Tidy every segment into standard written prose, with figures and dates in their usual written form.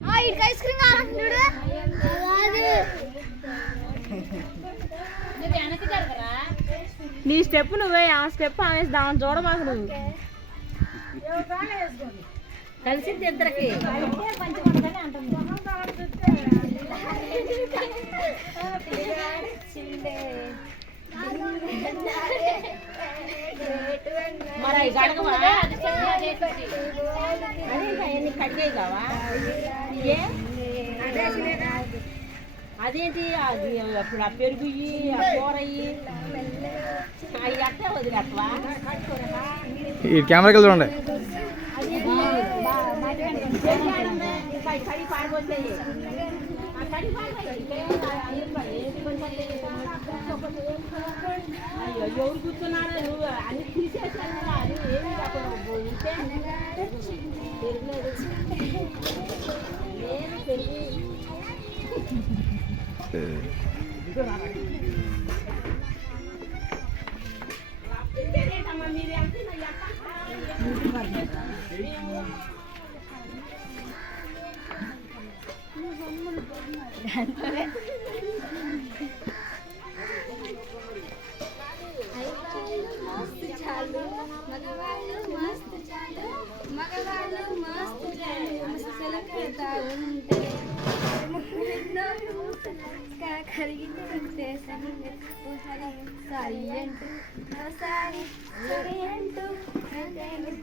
Ice cream కావాలంటున్నాడు. నీ step నువ్వే, ఆ స్టెప్ ఆమె దాని చూడమాకు నువ్వు. కలిసింది ఇద్దరికి. మరి కడిగే కావా అదేంటి అది అప్పుడు ఆ పెరుగు ఆ కూర అవి అట్టే వదిలేవా? ఈ కెమెరాకి చూడండి. కడి పారిపోతాయి. అయ్యో ఎవరు కూర్చున్నారో నువ్వు అన్ని తీసేసాను. అది ఏమి కాకుండా ఉంటే పెరుగులేదు. నేను పెరుగు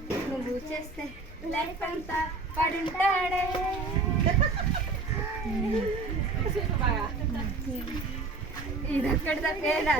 మీరు నువ్వు చేస్తే లైఫ్ అంతా పడుంటాడే. ఇది ఒక్కటి తప్పేది.